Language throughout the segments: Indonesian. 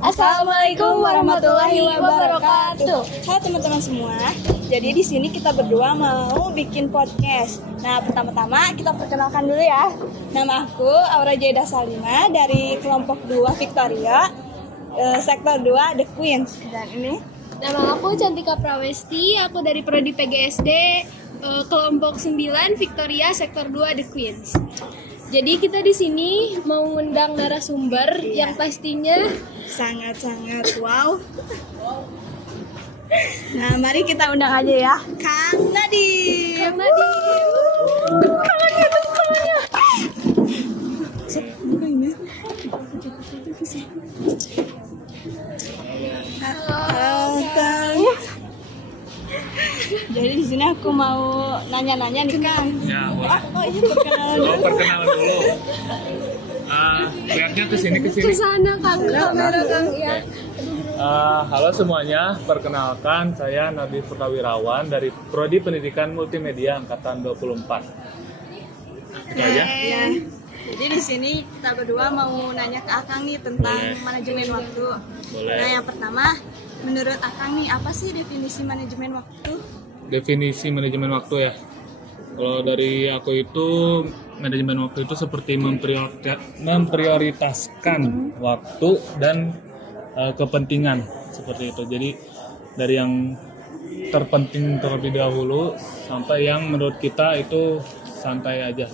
Assalamualaikum warahmatullahi wabarakatuh. Halo teman-teman semua. Jadi di sini kita berdua mau bikin podcast. Nah, pertama-tama kita perkenalkan dulu ya. Nama aku Aura Jeda Salima dari kelompok 2 Victoria, sektor 2 The Queens. Dan ini Nama aku Cantika Prawesti, aku dari Prodi PGSD, kelompok 9 Victoria sektor 2 The Queens. Jadi kita di sini mau ngundang narasumber yang pastinya sangat-sangat wow. Nah, mari kita undang aja ya, Kang Nadiem. Kang Nadiem. Halo, Kang. Jadi di sini aku mau nanya-nanya nih, Kang. Ya, boleh. Iya, perkenalan dulu. Perkenalan dulu. Lihatnya ke sini. ke sana Kang, kamera Kang ya. Halo semuanya, perkenalkan saya Nabi Purnawirawan dari Prodi Pendidikan Multimedia Angkatan 24. Itu aja. Ya. Jadi di sini kita berdua mau nanya ke Akang nih tentang Boleh. manajemen waktu. Boleh. Nah, yang pertama, menurut Akang nih apa sih definisi manajemen waktu? Definisi manajemen waktu ya. Kalau dari aku itu, manajemen waktu itu seperti memprioritaskan waktu dan kepentingan seperti itu. Jadi dari yang terpenting terlebih dahulu sampai yang menurut kita itu santai aja.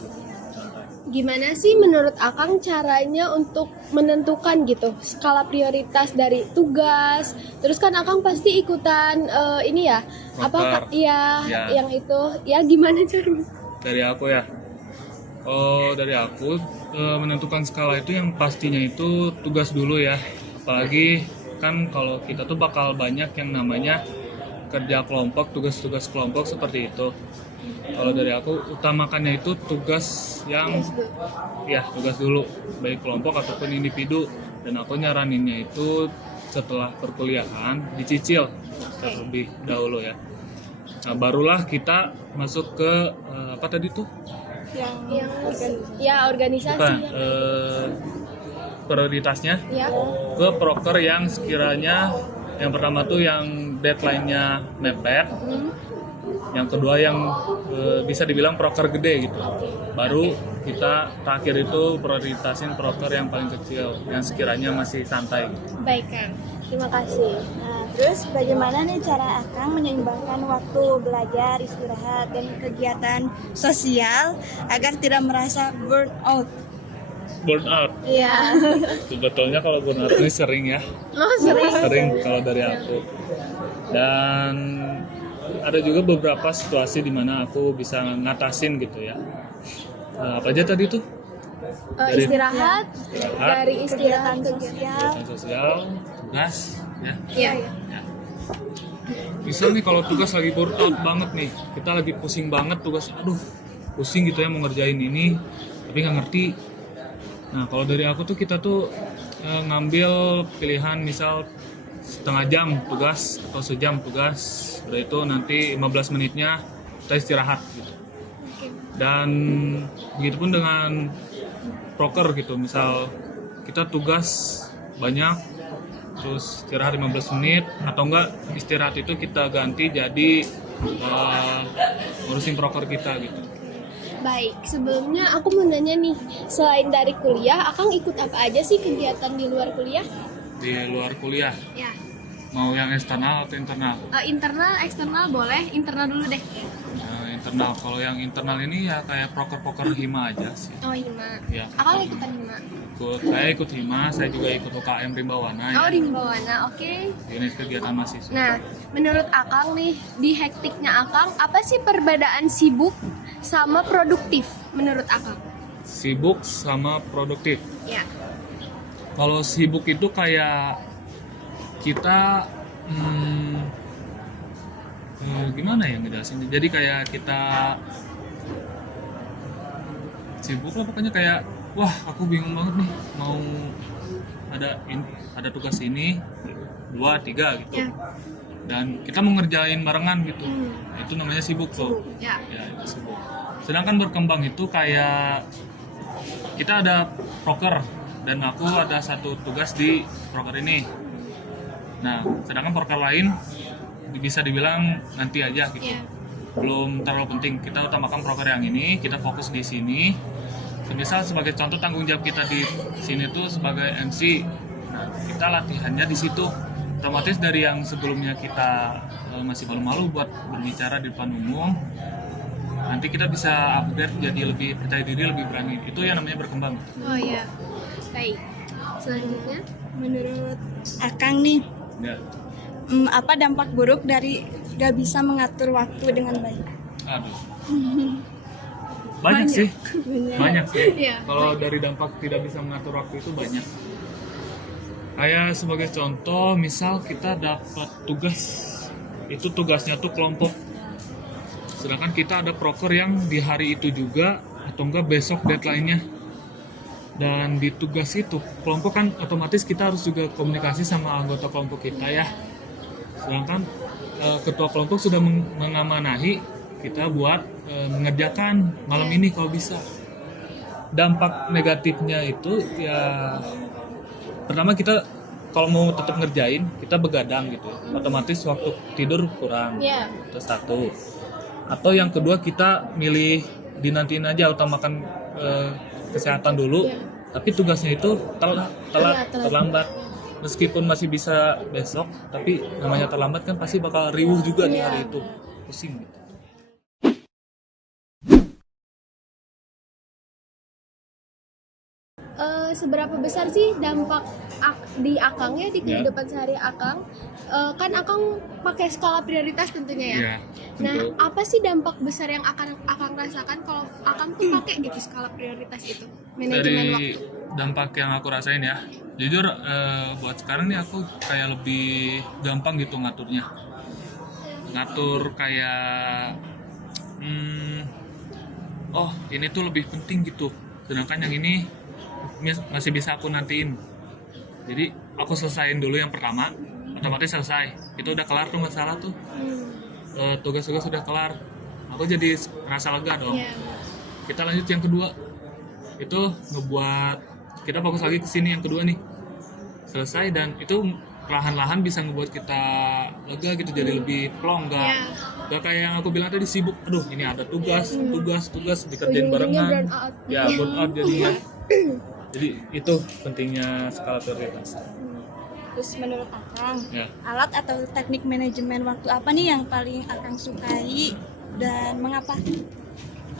Santai. Gimana sih menurut Akang caranya untuk menentukan gitu skala prioritas dari tugas? Terus kan Akang pasti ikutan ini ya, Proker. ya Ya. yang itu ya gimana caranya? Dari aku ya. Oh, dari aku menentukan skala itu yang pastinya itu tugas dulu ya. Apalagi kan kalau kita tuh bakal banyak yang namanya kerja kelompok, tugas-tugas kelompok seperti itu. Kalau dari aku utamakannya itu tugas yang ya tugas dulu, baik kelompok ataupun individu. Dan aku nyaraninnya itu setelah perkuliahan dicicil terlebih dahulu ya. Nah, barulah kita masuk ke apa tadi tuh? Yang ya organisasi Bukan, ya. prioritasnya Ya. ke proker yang sekiranya yang pertama tuh yang deadline-nya mepet, yang kedua yang bisa dibilang proker gede gitu. Baru kita terakhir itu prioritasin proker yang paling kecil, yang sekiranya masih santai. Baik Kang, terima kasih. Nah, terus bagaimana nih cara Akang menyeimbangkan waktu belajar, istirahat, dan kegiatan sosial agar tidak merasa burnout? Burnout, Iya. sebetulnya kalau burnout ini sering ya, Oh sering. sering kalau dari aku. Dan ada juga beberapa situasi di mana aku bisa ngatasin gitu ya. Apa aja tadi tuh? Dari- Istirahat, dari istirahat Kegiatan ke sosial. Kegiatan sosial, tugas, ya. Iya. Ya. Misal nih kalau tugas lagi burnout banget nih, kita lagi pusing banget tugas, aduh pusing gitu ya mau ngerjain ini, tapi nggak ngerti. Nah kalau dari aku tuh kita tuh ngambil pilihan misal setengah jam tugas atau sejam tugas, udah itu nanti 15 menitnya kita istirahat gitu. Dan begitupun dengan proker gitu, misal kita tugas banyak terus istirahat 15 menit atau enggak istirahat itu kita ganti jadi ngurusin proker kita gitu. Baik, sebelumnya aku mau nanya nih, selain dari kuliah, Akang ikut apa aja sih kegiatan di luar kuliah? Di luar kuliah Ya, mau yang eksternal atau internal? internal, eksternal boleh, internal dulu deh. Internal, kalau yang internal ini ya kayak proker-proker hima aja sih. Oh Hima, Ya. Akang ikutan Hima. Saya ikut hima, saya juga ikut UKM Rimbawana Oh ya, di Himbawana, oke. unit kegiatan mahasiswa. Nah, menurut Akang nih, di hektiknya Akang, apa sih perbedaan sibuk sama produktif menurut Akang? Sibuk sama produktif. Ya. Kalau sibuk itu kayak kita gimana ya ngejelasinnya? Jadi kayak kita sibuk lah pokoknya, kayak wah aku bingung banget nih mau ada tugas ini 2, 3 gitu. Ya. Dan kita mau ngerjain barengan gitu. Itu namanya sibuk tuh. Ya. Ya, itu sibuk. Sedangkan berkembang itu kayak kita ada proker dan aku ada satu tugas di proker ini. Nah, sedangkan proker lain bisa dibilang nanti aja gitu. Iya. Belum terlalu penting. Kita utamakan proker yang ini, kita fokus di sini. Misal sebagai contoh tanggung jawab kita di sini tuh sebagai MC. Nah, kita latihannya di situ. Otomatis dari yang sebelumnya kita masih malu-malu buat berbicara di depan umum, nanti kita bisa upgrade jadi lebih percaya diri, lebih berani. Itu yang namanya berkembang. Oh iya. Baik. Selanjutnya. Menurut Akang nih, Ya. apa dampak buruk dari gak bisa mengatur waktu dengan baik? Aduh. Banyak sih. Banyak sih. Iya. Kalau dari dampak tidak bisa mengatur waktu itu banyak. Kayak sebagai contoh, misal kita dapat tugas, itu tugasnya tuh kelompok. Sedangkan kita ada proker yang di hari itu juga atau enggak besok deadline-nya. Dan di tugas itu kelompok kan otomatis kita harus juga komunikasi sama anggota kelompok kita ya. Sedangkan ketua kelompok sudah mengamanahi kita buat mengerjakan malam ini kalau bisa. Dampak negatifnya itu ya pertama kita kalau mau tetap ngerjain kita begadang gitu. Otomatis waktu tidur kurang. Iya. Itu satu. Atau yang kedua kita milih dinantiin aja, utamakan kesehatan dulu. Iya. Tapi tugasnya itu terlambat. Meskipun masih bisa besok, tapi namanya terlambat kan pasti bakal riuh juga di hari itu. Pusing gitu. Seberapa besar sih dampak di Akangnya di kehidupan sehari Akang? Kan Akang pakai skala prioritas tentunya ya. Iya, Nah, tentu. apa sih dampak besar yang Akang rasakan kalau Akang tuh pakai gitu skala prioritas itu? Manajemen Dari waktu. dampak yang aku rasain ya, jujur buat sekarang nih aku kayak lebih gampang gitu ngaturnya. Ngatur kayak oh ini tuh lebih penting gitu, sedangkan yang ini masih bisa aku nantiin. Jadi aku selesain dulu yang pertama, otomatis selesai, itu udah kelar tuh masalah tuh. Tugas-tugas sudah kelar, aku jadi rasa lega dong. Iya. Kita lanjut yang kedua, itu ngebuat kita fokus lagi ke sini yang kedua nih, selesai, dan itu perlahan-lahan bisa ngebuat kita lega gitu, jadi lebih plong, nggak kayak yang aku bilang tadi sibuk, aduh ini ada tugas dikerjain Ujung-ujungnya barengan, burn out. ya burn out jadinya. Jadi itu pentingnya skala prioritas. Terus menurut Akang, Ya. alat atau teknik manajemen waktu apa nih yang paling Akang sukai dan mengapa?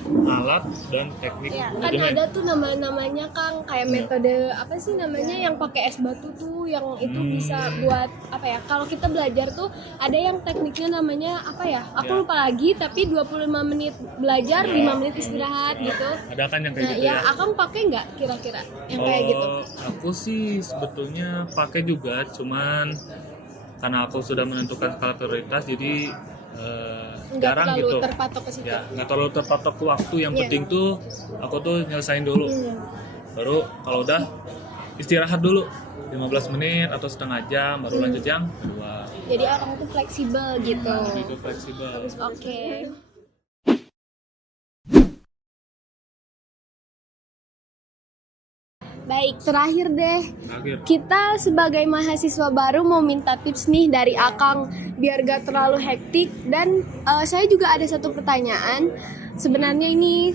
Alat dan teknik Iya, Kan manajemen. ada tuh nama-namanya Kang, kayak metode apa sih namanya yang pakai es batu tuh, yang itu bisa buat apa ya? Kalau kita belajar tuh ada yang tekniknya namanya apa ya? Aku Ya. lupa lagi, tapi 25 menit belajar, 5 menit istirahat gitu. Ada kan yang kayak Nah, gitu yang ya. Akang pakai nggak kira-kira yang kayak gitu? Kalau aku sih sebetulnya pakai juga, cuman karena aku sudah menentukan skala prioritas, jadi Nggak jarang terlalu gitu. terpatok ke situ. Ya, nggak terlalu terpatok ke waktu. Yang Iya. penting tuh aku tuh nyelesain dulu. Baru kalau udah istirahat dulu 15 menit atau setengah jam, baru lanjut yang kedua. Jadi Akang tuh fleksibel gitu. Lebih ke fleksibel. Oke. Baik, terakhir deh. Akhir. Kita sebagai mahasiswa baru mau minta tips nih dari Akang biar gak terlalu hektik. Dan saya juga ada satu pertanyaan. Sebenarnya ini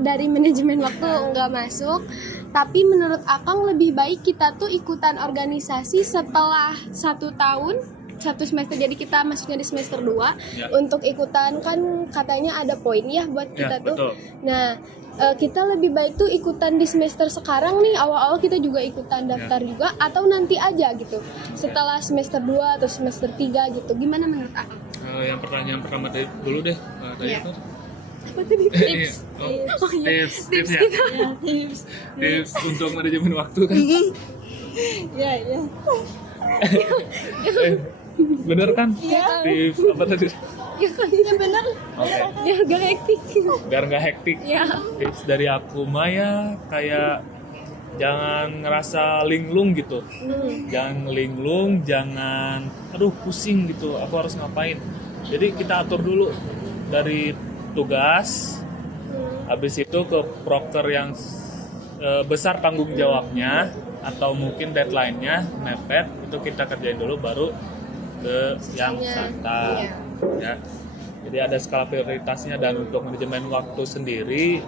dari manajemen waktu nggak masuk, tapi menurut Akang lebih baik kita tuh ikutan organisasi setelah 1 tahun, 1 semester, jadi kita masuknya di semester 2 Ya. untuk ikutan, kan katanya ada poin ya buat kita Ya, tuh. betul. Nah, kita lebih baik tuh ikutan di semester sekarang nih, awal-awal kita juga ikutan daftar juga, atau nanti aja gitu setelah semester 2 atau semester 3 gitu. Gimana menurut Akang? Yang pertanyaan pertama tadi dulu deh. Tadi Ya. apa? Apa tadi? Iya. Tips. Oh, Oh, iya. tips ya. Tips untuk manajemen waktu kan. Ya, ya. Bener kan? Iya. Tips apa tadi? Ya kan, ya benar. Oke. Biar gak hektik. Biar nggak hektik. Ya. Tips dari aku Maya kayak jangan ngerasa linglung gitu. Jangan linglung, jangan aduh pusing gitu, aku harus ngapain. Jadi kita atur dulu dari tugas, habis itu ke proker yang besar tanggung jawabnya atau mungkin deadline-nya mepet, itu kita kerjain dulu baru ke yang santai. Ya. Jadi ada skala prioritasnya, dan untuk manajemen waktu sendiri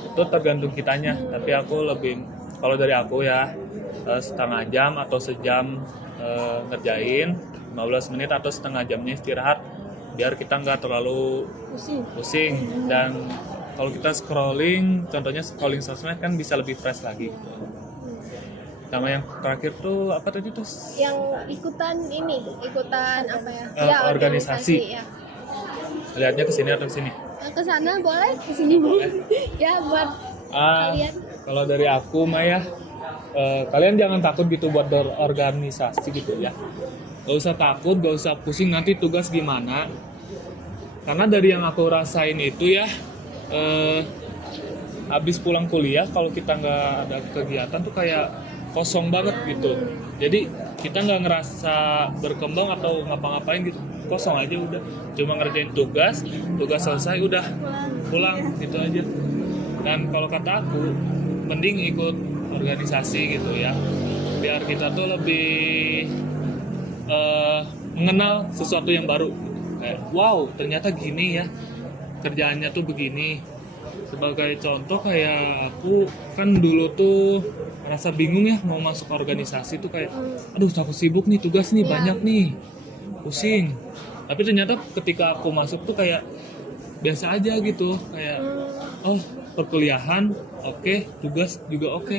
itu tergantung kitanya. Tapi aku lebih, kalau dari aku ya, setengah jam atau sejam ngerjain, 15 menit atau setengah jamnya istirahat biar kita nggak terlalu pusing. Dan kalau kita scrolling, contohnya scrolling sosmed kan bisa lebih fresh lagi gitu. Sama yang terakhir tuh apa tadi tuh? Yang ikutan apa ya? Organisasi. Ya. Lihatnya ke sini atau ke sini? Ke sana boleh, ke sini boleh. Ya buat kalian. Kalau dari aku Maya, kalian jangan takut gitu buat berorganisasi gitu ya. Gak usah takut, gak usah pusing nanti tugas gimana. Karena dari yang aku rasain itu ya, habis pulang kuliah kalau kita nggak ada kegiatan tuh kayak kosong banget gitu. Jadi kita nggak ngerasa berkembang atau ngapa-ngapain gitu, kosong aja udah. Cuma ngerjain tugas selesai udah pulang gitu aja. Dan kalau kata aku, mending ikut organisasi gitu ya, biar kita tuh lebih mengenal sesuatu yang baru. Kayak wow, ternyata gini ya kerjaannya tuh begini. Sebagai contoh kayak aku kan dulu tuh merasa bingung ya mau masuk organisasi tuh, kayak aduh takut sibuk nih, tugas nih banyak nih, pusing. Tapi ternyata ketika aku masuk tuh kayak biasa aja gitu, kayak oh perkuliahan oke, tugas juga oke.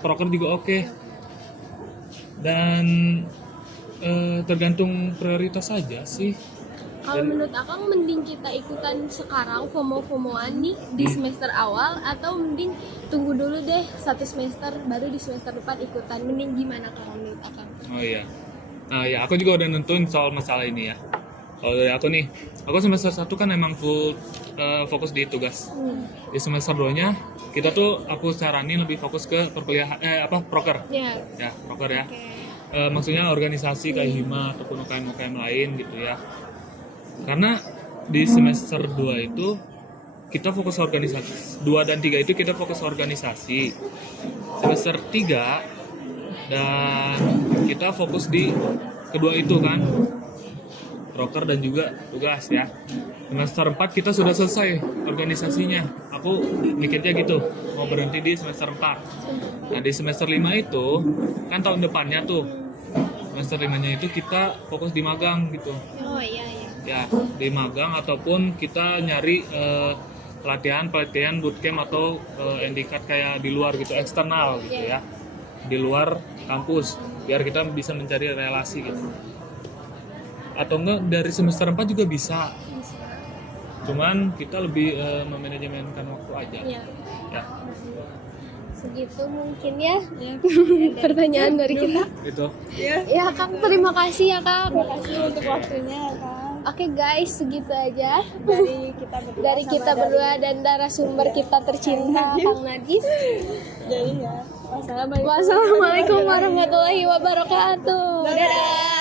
Proker juga oke. Dan tergantung prioritas saja sih. Kalau menurut Akang mending kita ikutan sekarang FOMO-FOMOan nih di semester awal, atau mending tunggu dulu deh 1 semester baru di semester depan ikutan, mending gimana kalau menurut Akang? Oh iya. Nah ya aku juga udah nentuin soal masalah ini ya. Kalau dari aku nih, aku semester 1 kan emang full fokus di tugas. Di semester 2-nya kita tuh aku saranin lebih fokus ke perkuliahan proker. Ya. Ya, proker ya. Maksudnya organisasi kayak HIMA ataupun UKM lain gitu ya. Karena di semester 2 itu kita fokus organisasi. 2 dan 3 itu kita fokus organisasi. Semester 3 dan kita fokus di kedua itu kan, proker dan juga tugas ya. Semester 4 kita sudah selesai organisasinya. Aku mikirnya gitu, mau berhenti di semester 4. Nah di semester 5 itu kan tahun depannya tuh, semester 5-nya itu kita fokus di magang gitu. Oh iya. Ya, di magang ataupun kita nyari pelatihan bootcamp atau NDCAT kayak di luar gitu, eksternal gitu ya, di luar kampus, biar kita bisa mencari relasi gitu. Atau enggak dari semester 4 juga bisa. Cuman kita lebih memanajemenkan waktu aja. Ya. Segitu mungkin ya. Pertanyaan dari kita. Gitu. Ya Kang, terima kasih ya Kang. Terima kasih untuk waktunya ya Kang. Oke guys, segitu aja Dari kita berdua dan narasumber kita tercinta Kang Nadif. Jadi ya, wassalamualaikum Wassalamualaikum warahmatullahi wabarakatuh. Dadah.